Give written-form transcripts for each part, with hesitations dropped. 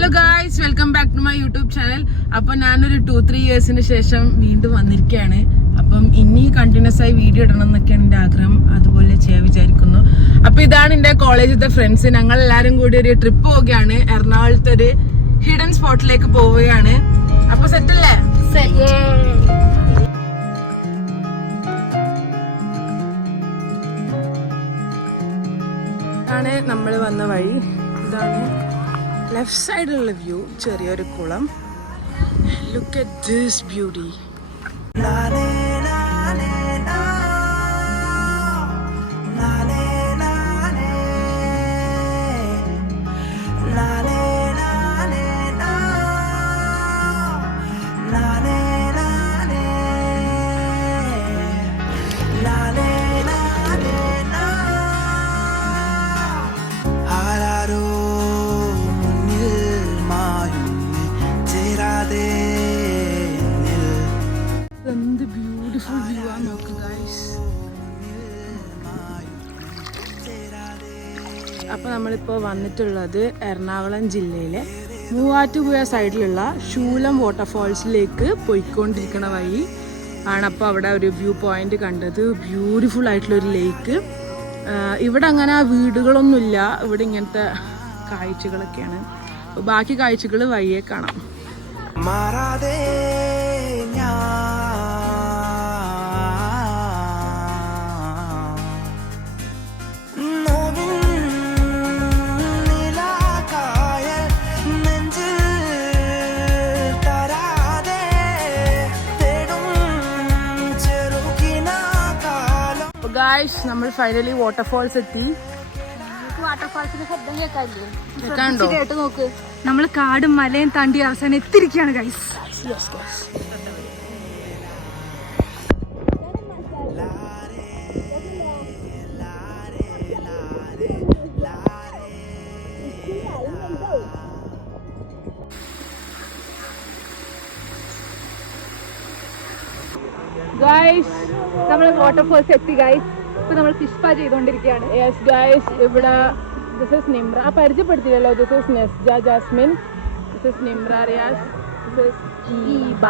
Hello guys, welcome back to my YouTube channel. അപ്പൊ ഞാനൊരു 2-3 ഇയേഴ്സിന് ശേഷം വീണ്ടും വന്നിരിക്കുകയാണ്. അപ്പം ഇനി കണ്ടിന്യൂസ് ആയി വീഡിയോ ഇടണം എന്നൊക്കെയാണ് എന്റെ ആഗ്രഹം. അതുപോലെ ചെയ്യാൻ വിചാരിക്കുന്നു. അപ്പൊ ഇതാണ് എന്റെ കോളേജിലത്തെ ഫ്രണ്ട്സ്. ഞങ്ങൾ എല്ലാരും കൂടി ഒരു ട്രിപ്പ് പോവുകയാണ്. എറണാകുളത്ത് ഒരു ഹിഡൻ സ്പോട്ടിലേക്ക് പോവുകയാണ്. അപ്പൊ സെറ്റല്ലേ? ഇതാണ് നമ്മൾ വന്ന വഴി. ഇതാണ് ലെഫ്റ്റ് സൈഡിലുള്ള വ്യൂ. ചെറിയൊരു കുളം. Look at this beauty. എന്ത് ബ്യൂട്ടിഫുൾ വ്യൂ ആണ് നോക്ക് ഗൈസ്. അപ്പൊ നമ്മളിപ്പോ വന്നിട്ടുള്ളത് എറണാകുളം ജില്ലയിലെ മൂവാറ്റുപുഴ സൈഡിലുള്ള ശൂലം വാട്ടർഫാൾസിലേക്ക് പോയിക്കൊണ്ടിരിക്കണ വഴി ആണ്. അപ്പോൾ അവിടെ ഒരു വ്യൂ പോയിന്റ് കണ്ടത്. ബ്യൂട്ടിഫുൾ ആയിട്ടുള്ള ഒരു ലേക്ക്. ഇവിടെ അങ്ങനെ വീടുകളൊന്നുമില്ല. ഇവിടെ ഇങ്ങനത്തെ കാഴ്ചകളൊക്കെയാണ്. ബാക്കി കാഴ്ചകൾ വഴിയെ കാണാം. ഗായ്സ്, നമ്മൾ ഫൈനലി വാട്ടർഫാൾസ് എത്തി. വാട്ടർഫാൾസിന്റെ ശബ്ദം കേൾക്കാണ്ടോ? കേട്ട് നോക്ക്. നമ്മൾ കാടും മലയും താണ്ടി അവസാനം എത്തിയിരിക്കുകയാണ് ഗൈസ്. ഗായ്സ്, നമ്മൾ വാട്ടർഫാൾസ് എത്തി ഗൈസ്. ഇപ്പൊ നമ്മൾ ഫിഷ് സ്പാ ചെയ്തോണ്ടിരിക്കുകയാണ്. യെസ് ഗായ്സ്, ഇവിടെ ദിസ് ഇസ് നിമ്ര. പരിചയപ്പെടുത്തിയല്ലോ. This is Nesja Jasmine. This is Nimra Riyas. This is Eeba.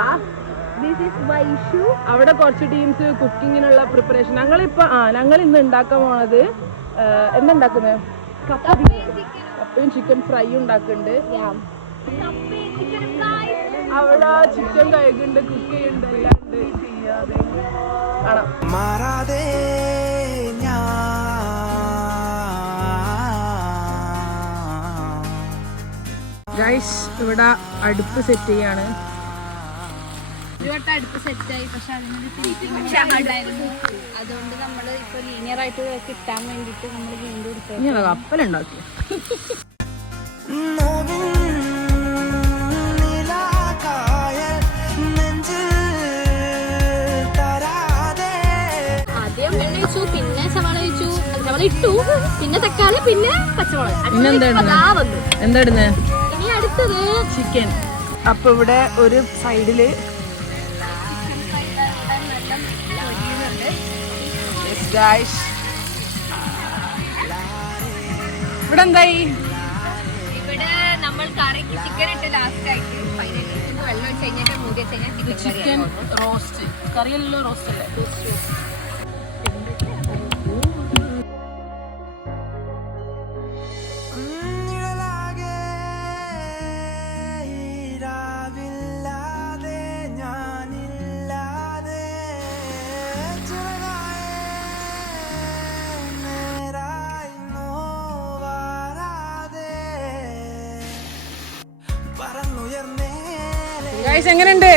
This is Vaishu. അവിടെ കുറച്ച് ടീംസ് കുക്കിങ്ങിനുള്ള പ്രിപ്പറേഷൻ. ഞങ്ങൾ ഇന്ന് ഉണ്ടാക്കാൻ പോണത് എന്തുണ്ടാക്കുന്നത്? കപ്പയും ചിക്കൻ ഫ്രൈ ഉണ്ടാക്കുന്നുണ്ട്. അവിടെ ചിക്കൻ കഴുകുന്നുണ്ട്, കുക്ക് ചെയ്യുന്നുണ്ട്, എല്ലാം ഉണ്ട്. ചെയ്യാതെ കാണാം. ഗൈസ്, ഇവിടെ അടുപ്പ് സെറ്റ് ചെയ്യാണ്. അടുപ്പ് സെറ്റായി. പക്ഷെ അതിനൊരു അതുകൊണ്ട് നമ്മൾ ഇപ്പൊ ലീനിയർ ആയിട്ട് കിട്ടാൻ വേണ്ടിട്ട് നമ്മൾ വീണ്ടും കപ്പലുണ്ടാക്കി. ആദ്യം എണ്ണ വെച്ചു, പിന്നെ സവാള വെച്ചു, സവാള ഇട്ടു, പിന്നെ തക്കാളി, പിന്നെ പച്ചമുളക്. എന്താ ഇനി അടുത്തത് ചിക്കൻ. അപ്പൊ ഇവിടെ ഒരു സൈഡില് ഇവിടെ എന്തായി? ഇവിടെ നമ്മൾ കറിക്ക് ചിക്കൻ ഇട്ട് ലാസ്റ്റ് ആയിട്ട് ഫൈനലി വെള്ളം ഒഴിച്ച് കഴിഞ്ഞിട്ട് മൂടി വെച്ച് കഴിഞ്ഞാൽ ചിക്കൻ റോസ്റ്റ്. കറിയല്ലോ, റോസ്റ്റ് അല്ലേ? ഗൈസ്, എങ്ങനെയുണ്ട്?